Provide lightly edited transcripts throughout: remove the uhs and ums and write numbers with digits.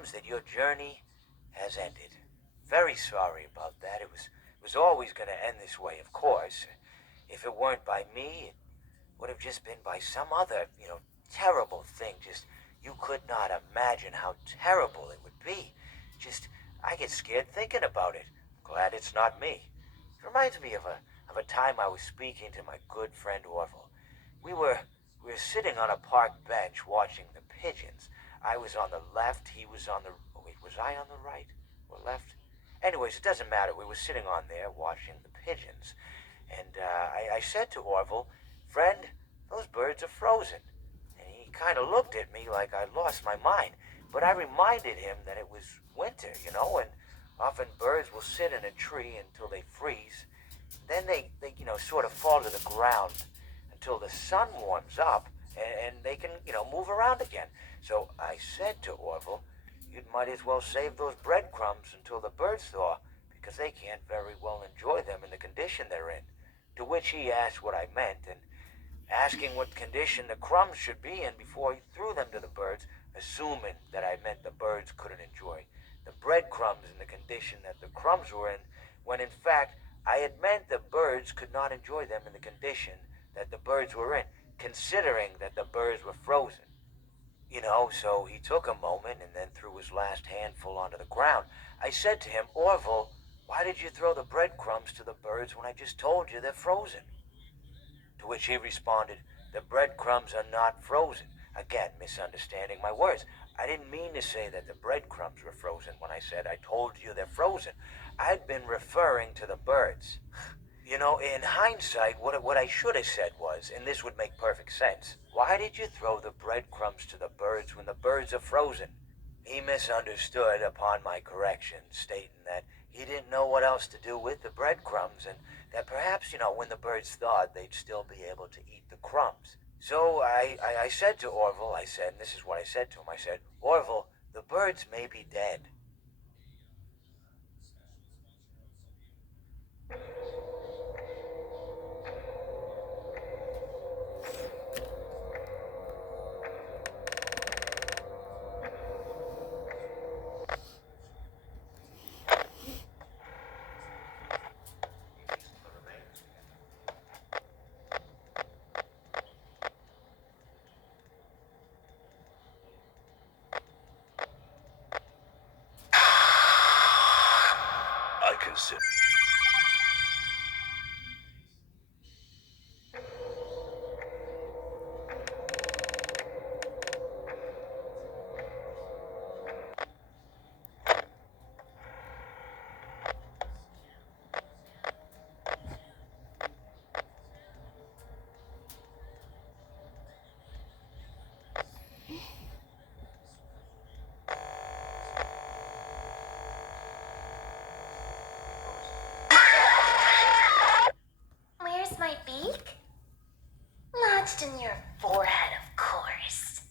seems that your journey has ended. Very sorry about that. It was always going to end this way, of course. If it weren't by me, it would have just been by some other, terrible thing. Just, you could not imagine how terrible it would be. Just, I get scared thinking about it. Glad it's not me. It reminds me of a time I was speaking to my good friend Orville. We were we were sitting on a park bench watching the pigeons. I was on the left, he was on the oh, wait, was I on the right or left? Anyways, it doesn't matter. We were sitting on there watching the pigeons. And I said to Orville, "Friend, those birds are frozen." And he kind of looked at me like I lost my mind. But I reminded him that it was winter, and often birds will sit in a tree until they freeze. Then they sort of fall to the ground until the sun warms up and they can, move around again. So I said to Orville, "You might as well save those breadcrumbs until the birds thaw, because they can't very well enjoy them in the condition they're in." To which he asked what I meant, and asking what condition the crumbs should be in before he threw them to the birds, assuming that I meant the birds couldn't enjoy the breadcrumbs in the condition that the crumbs were in, when in fact I had meant the birds could not enjoy them in the condition that the birds were in, considering that the birds were frozen. So he took a moment and then threw his last handful onto the ground. I said to him, "Orville, why did you throw the breadcrumbs to the birds when I just told you they're frozen?" To which he responded, "The breadcrumbs are not frozen." Again, misunderstanding my words. I didn't mean to say that the breadcrumbs were frozen when I said I told you they're frozen. I'd been referring to the birds. In hindsight, what I should have said was, and this would make perfect sense, "Why did you throw the breadcrumbs to the birds when the birds are frozen?" He misunderstood upon my correction, stating that he didn't know what else to do with the breadcrumbs, and that perhaps, when the birds thawed, they'd still be able to eat the crumbs. So I said to Orville, and this is what I said to him, I said, "Orville, the birds may be dead." I consider. Where's my beak? Lodged in your forehead, of course.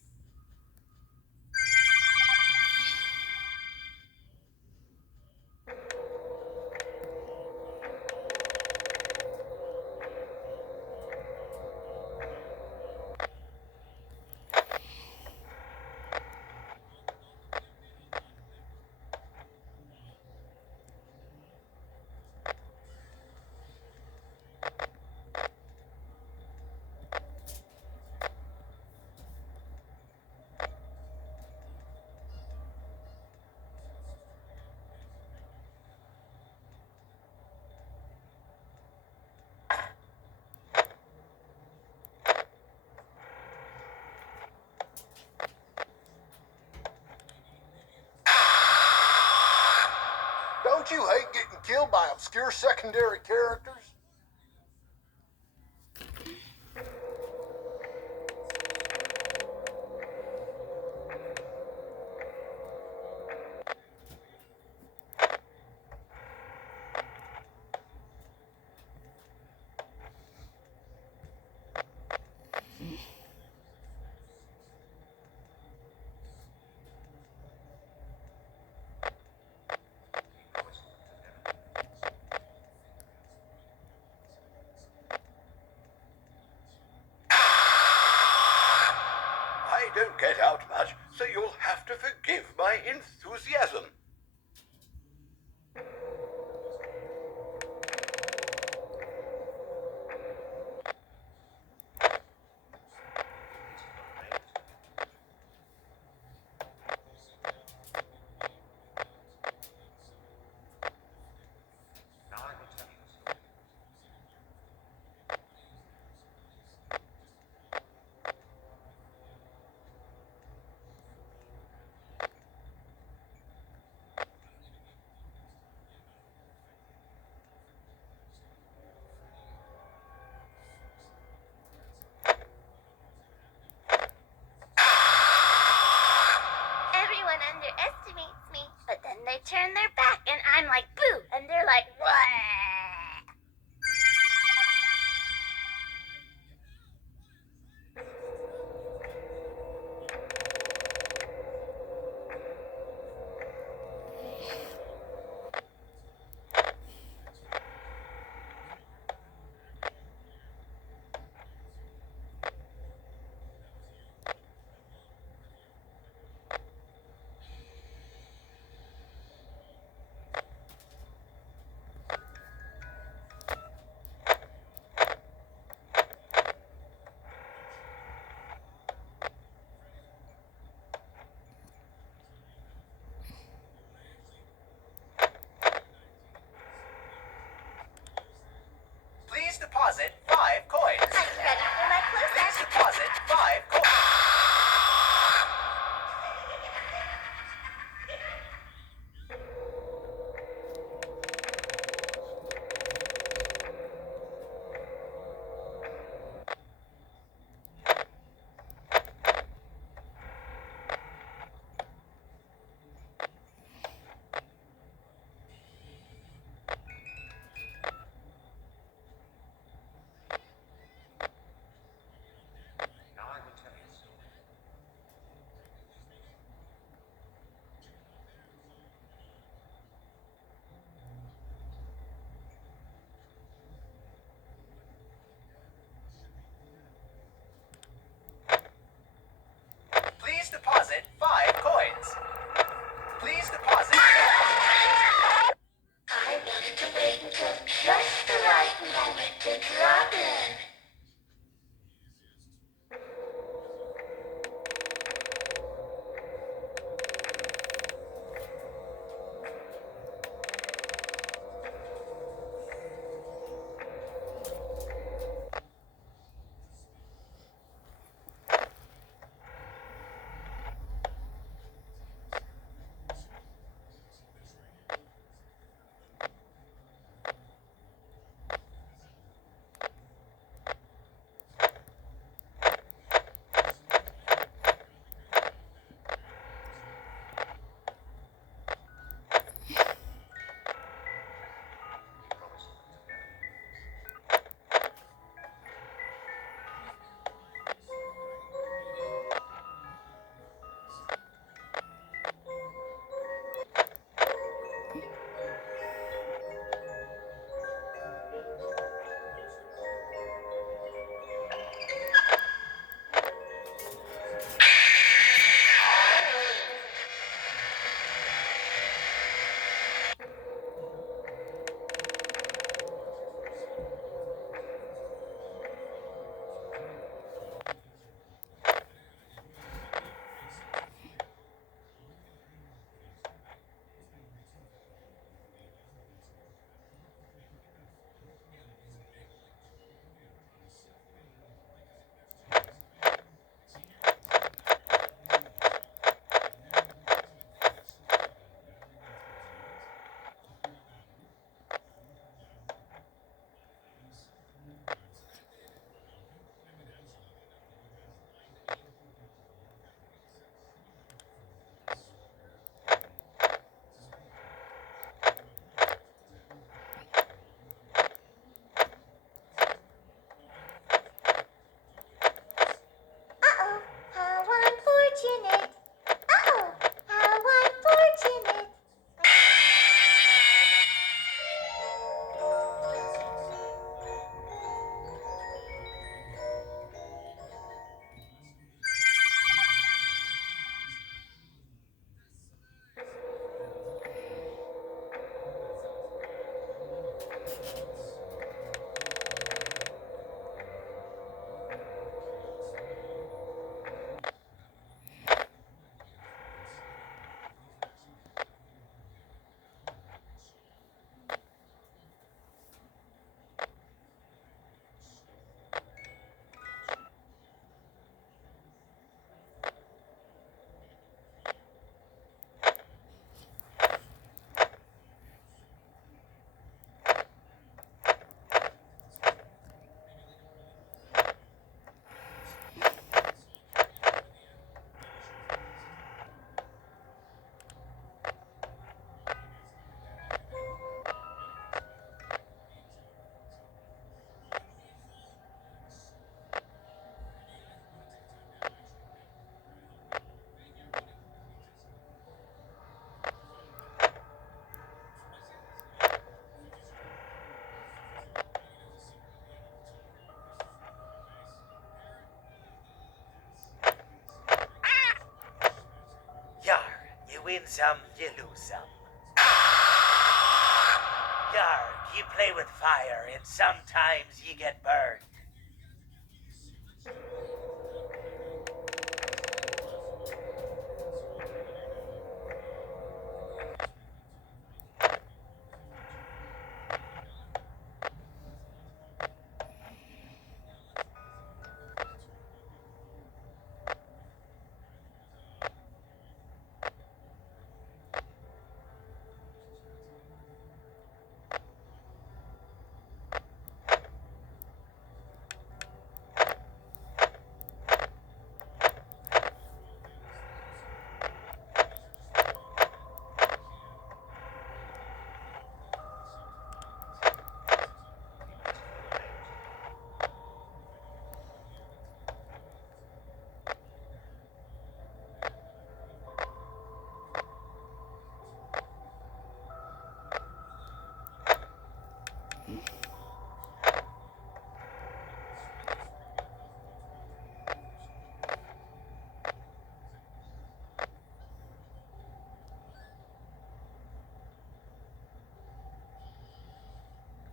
Don't you hate getting killed by obscure secondary characters? I don't get out much, so you'll have to forgive my enthusiasm. Everyone underestimates me, but then they turn their back and I'm like, boo! And they're like, what? Please deposit 5 coins. Are you ready for my close-up? Please deposit 5 coins. Please deposit 5 coins. Please deposit. I wanted to wait until just the right moment to drop in. win some, you lose some. Yarg, you play with fire, and sometimes you get burned.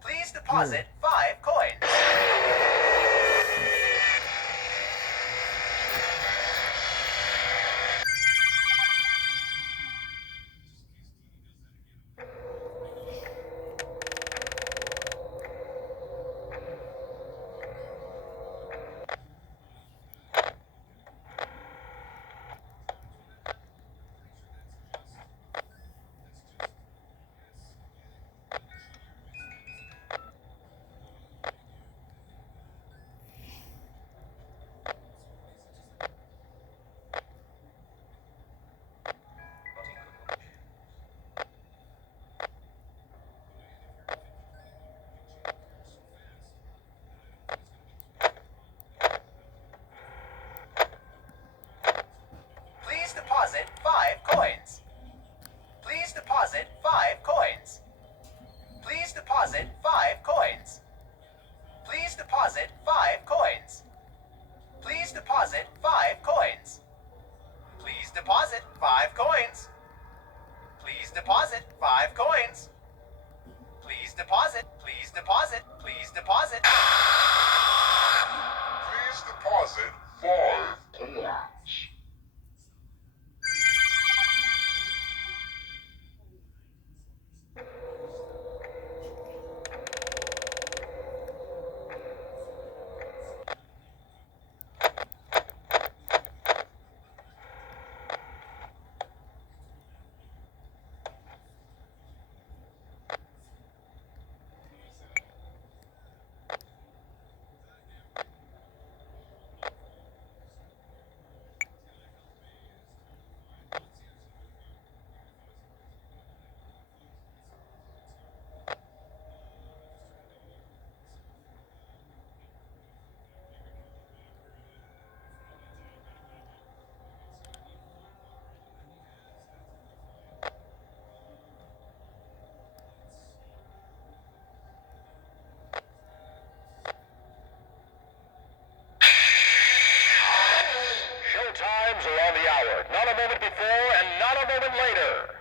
Please deposit 5 coins. Please deposit 5 coins. Please deposit 5 coins. Please deposit 5 coins. Please deposit 5 coins. Please deposit 5 coins. Please deposit 5 coins. Please deposit 5 coins. Please deposit. Please deposit. Please deposit. Please deposit 5 coins. Showtimes are on the hour. Not a moment before and not a moment later.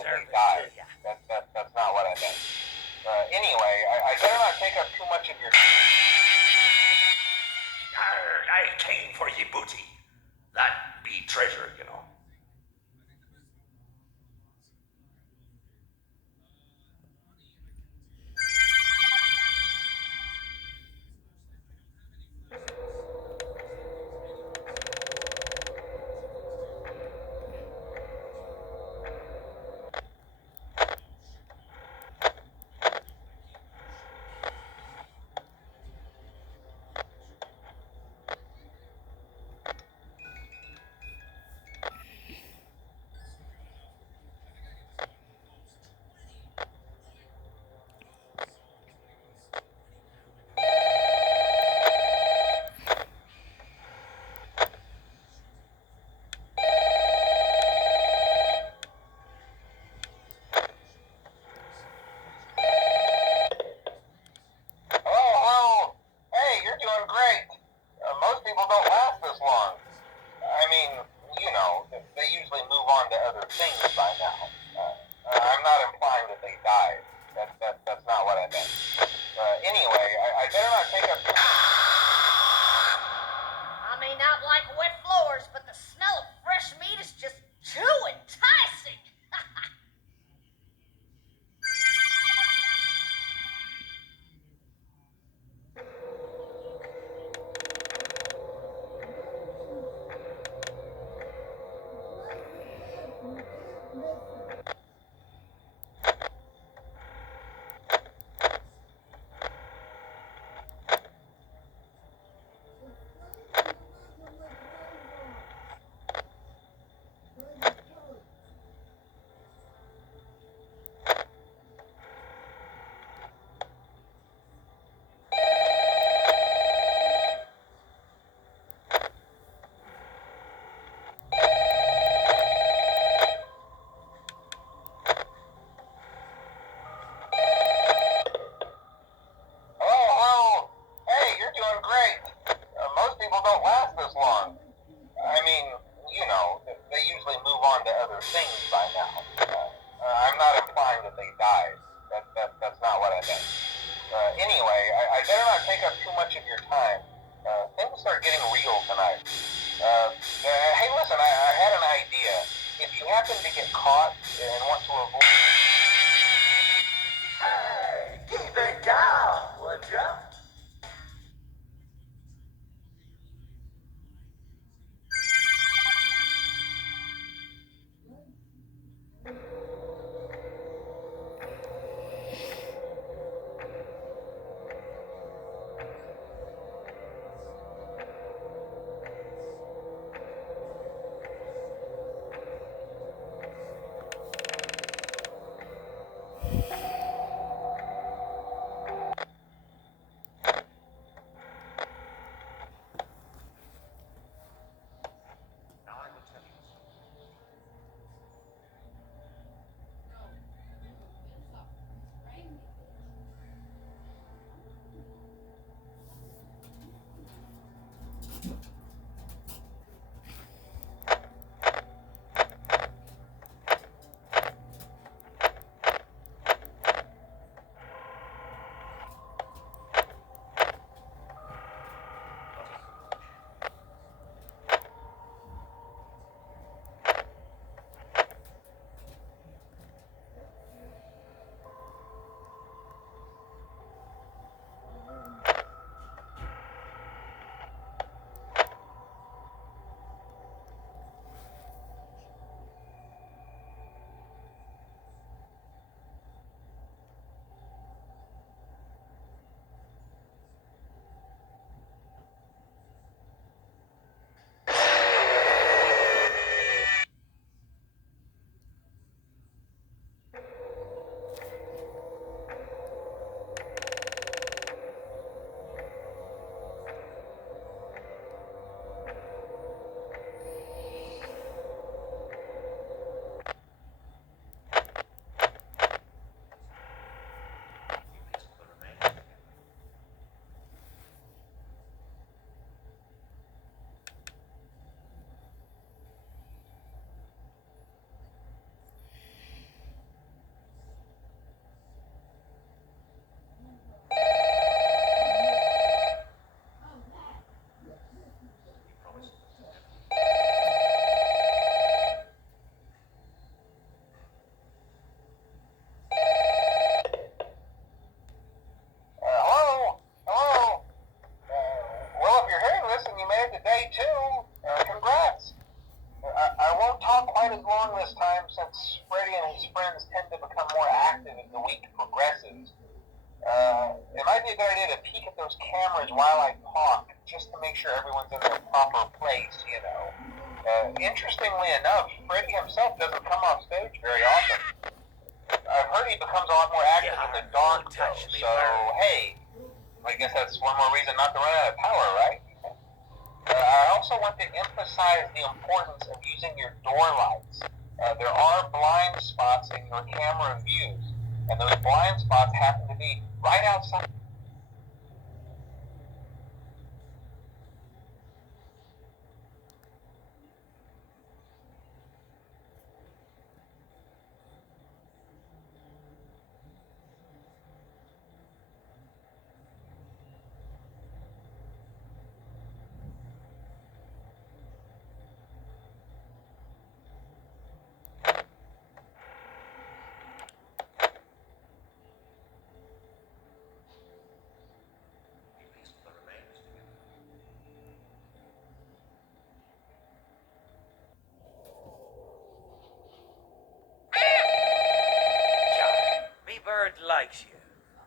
that they died. That's not what I meant. Anyway, I better not take up too much of your... I came for ye booty. That be treasure, you know. Hello? Hey, you're doing great. Most people don't last this long. I mean, you know, they usually move on to other things by now. I'm not implying that they died. That's not what I meant. Anyway, I better not take up... I may not like wet floors, but the smell of fresh meat is just too enticing. Hello? Hey, you're doing great. Most people don't last this long. I mean, you know, they usually move on to other things by now. I'm not implying that they died. That's not what I meant. Anyway, I better not take up too much of your time. Things start getting real tonight. Hey, listen, I had an idea. If you happen to get caught and want to avoid... Keep it down, would ya? become more active as the week progresses. It might be a good idea to peek at those cameras while I talk, just to make sure everyone's in their proper place, you know. Interestingly enough, Freddy himself doesn't come off stage very often. I've heard he becomes a lot more active in the dark, though. So, hey, I guess that's one more reason not to run out of power, right? I also want to emphasize the importance of using your door lights. There are blind spots in your camera views, and those blind spots happen to be right outside. Me bird likes you,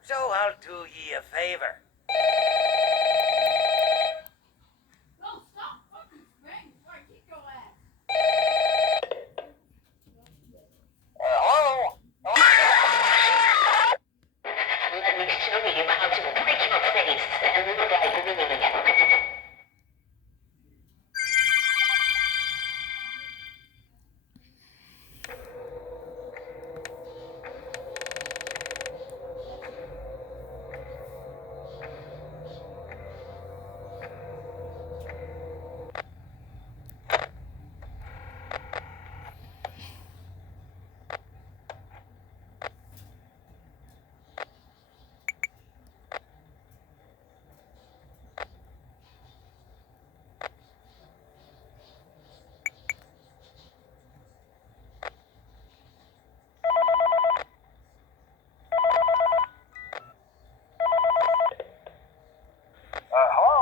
so I'll do ye a favor. No, stop fucking spraying before I kick your ass. Hello? Let me show you how to break your face and look like me. Hello.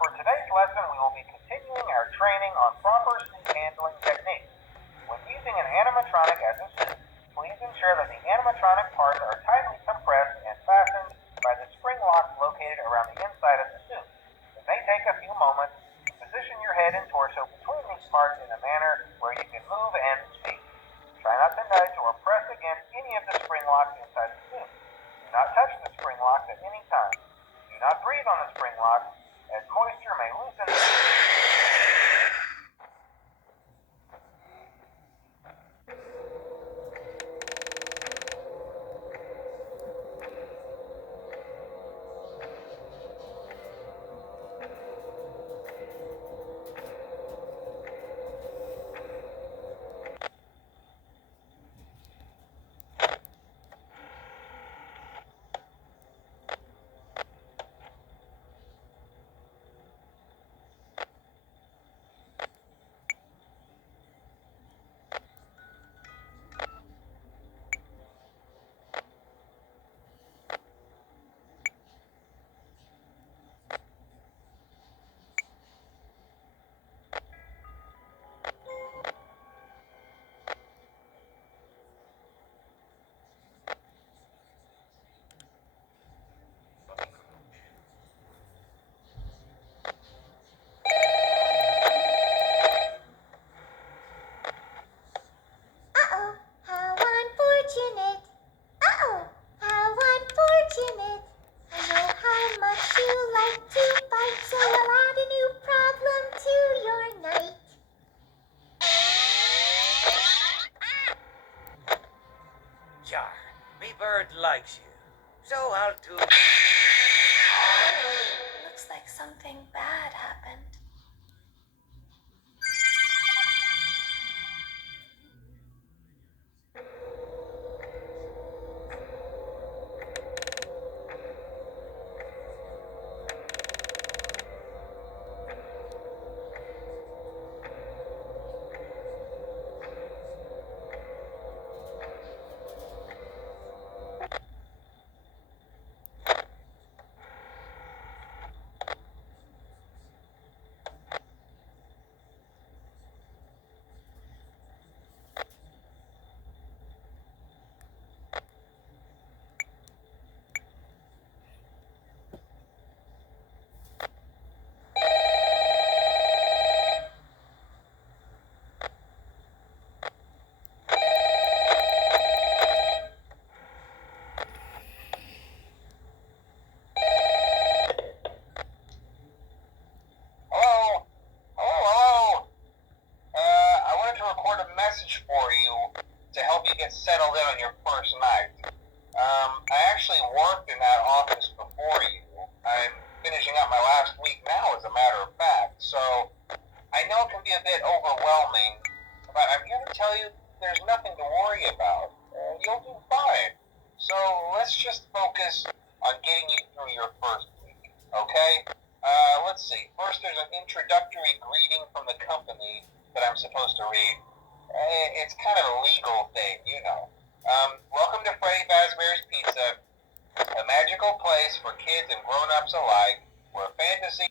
For today's lesson, we will be continuing our training on proper suit handling techniques. When using an animatronic as a suit, please ensure that the animatronic parts are tightly compressed and fastened by the spring locks located around the inside of the suit. It may take a few moments to position your head and torso between these parts in a manner where you can move and speak. Try not to nudge or press against any of the spring locks inside the suit. Do not touch the spring locks at any time. Do not breathe on the spring locks, as moisture may loosen the Uh-oh, how unfortunate. Uh-oh, how unfortunate. I know how much you like to fight, so I'll add a new problem to your night. Yar, me bird likes you, so I'll do... Looks like something bad happened. get settled in on your first night. I actually worked in that office before you. I'm finishing up my last week now, as a matter of fact, so I know it can be a bit overwhelming, but I'm here to tell you there's nothing to worry about. You'll do fine. So let's just focus on getting you through your first week, okay? Let's see. First, there's an introductory greeting from the company that I'm supposed to read. It's kind of a legal thing, you know. Welcome to Freddy Fazbear's Pizza, a magical place for kids and grown-ups alike, where fantasy...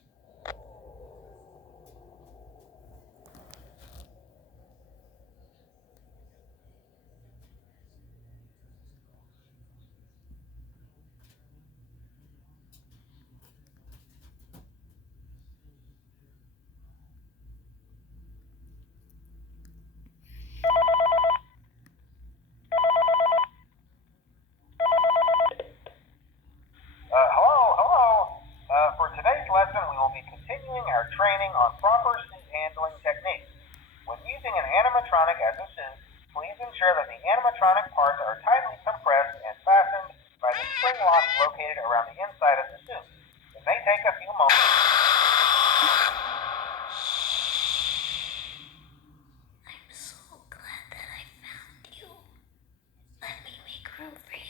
Hello. For today's lesson, we will be continuing our training on proper suit handling techniques. When using an animatronic as a suit, please ensure that the animatronic parts are tightly compressed and fastened by the spring locks located around the inside of the suit. It may take a few moments. I'm so glad that I found you. Let me make room for you.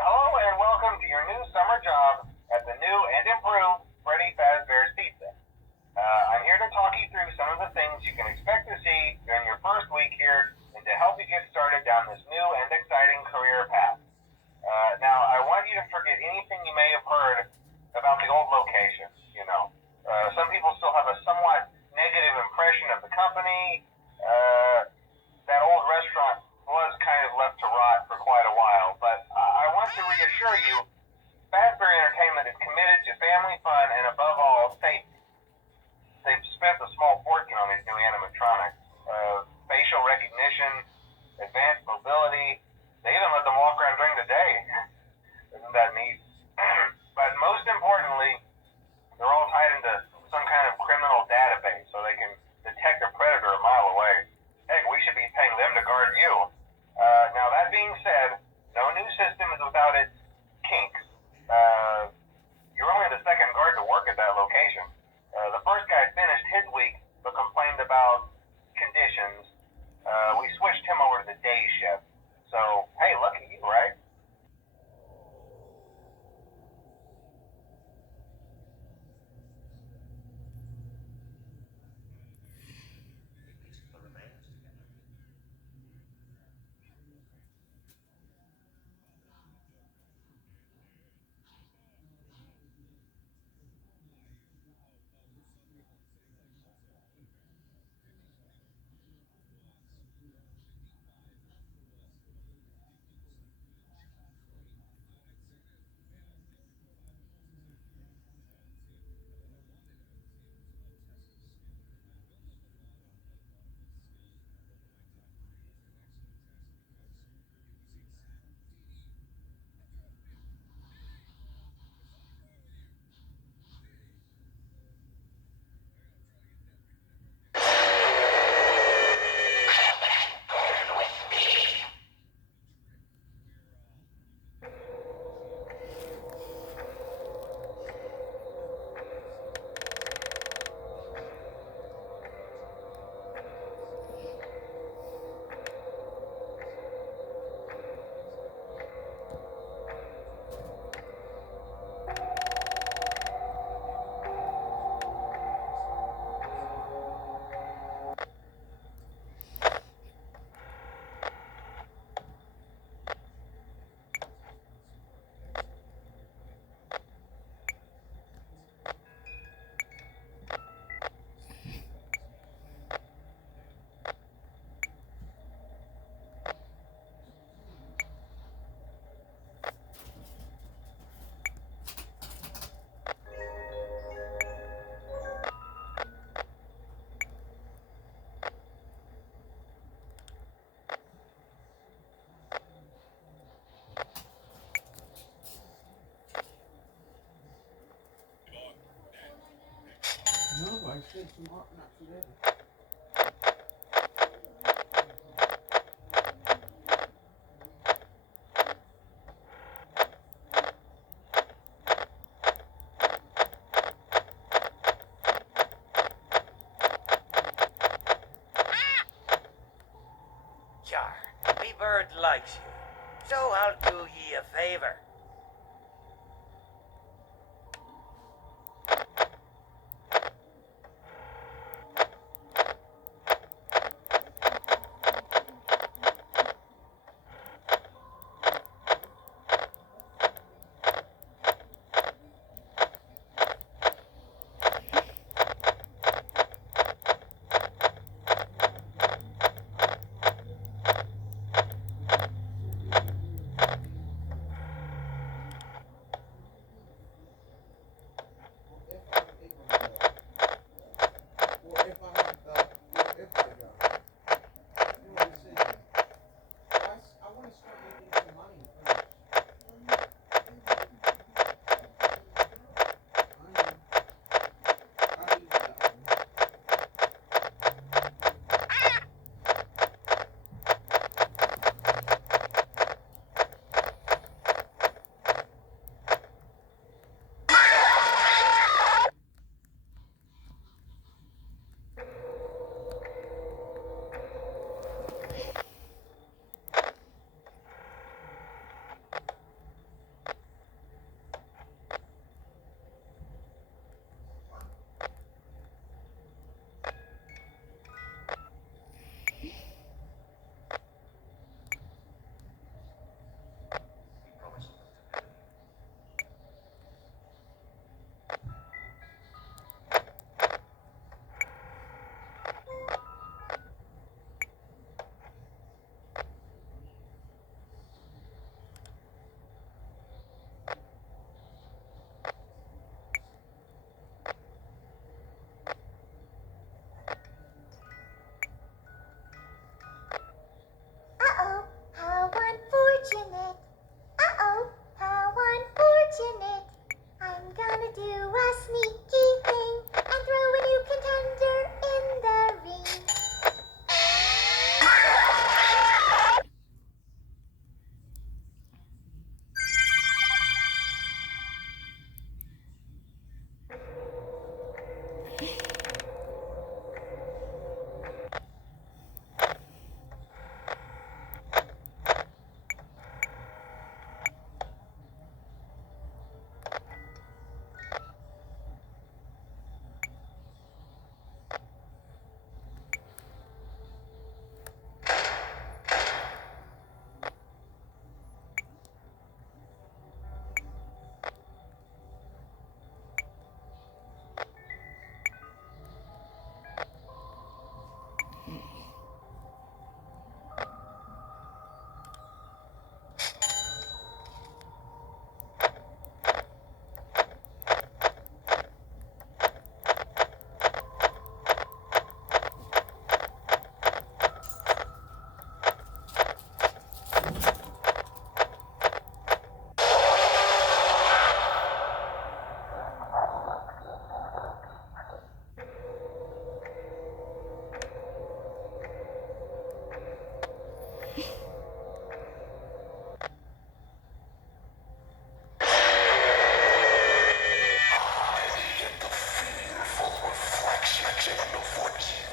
Hello and welcome to your new summer job at the new and improved Freddy Fazbear's Pizza. I'm here to talk you through some of the things you can expect to see during your first week here and to help you get started down this new and exciting career path. Now, I want you to forget anything you may have heard about the old location, you know. Some people still have a somewhat negative impression of the company. That old restaurant was kind of left to rot for quite a while, but I want to reassure you, Fazbear Entertainment is committed to family fun and above all, safety. They've spent a small fortune on these new animatronics. Facial recognition, advanced mobility, they even let them walk around during the day. Isn't that neat? But most importantly, they're all tied into some kind of criminal database so they can detect a predator a mile away. Heck, we should be paying them to guard you. Now, that being said, no new system is without its kinks. You're only the second guard to work at that location. The first guy finished his week but complained about conditions. We switched him over to the day shift. So, hey, lucky you, right? Char, me bird likes you, so I'll do ye a favor. Uh-oh, how unfortunate. Uh-oh, how unfortunate. I'm gonna do a sneaky thing and throw a new contender in the ring. Reflections in the voice.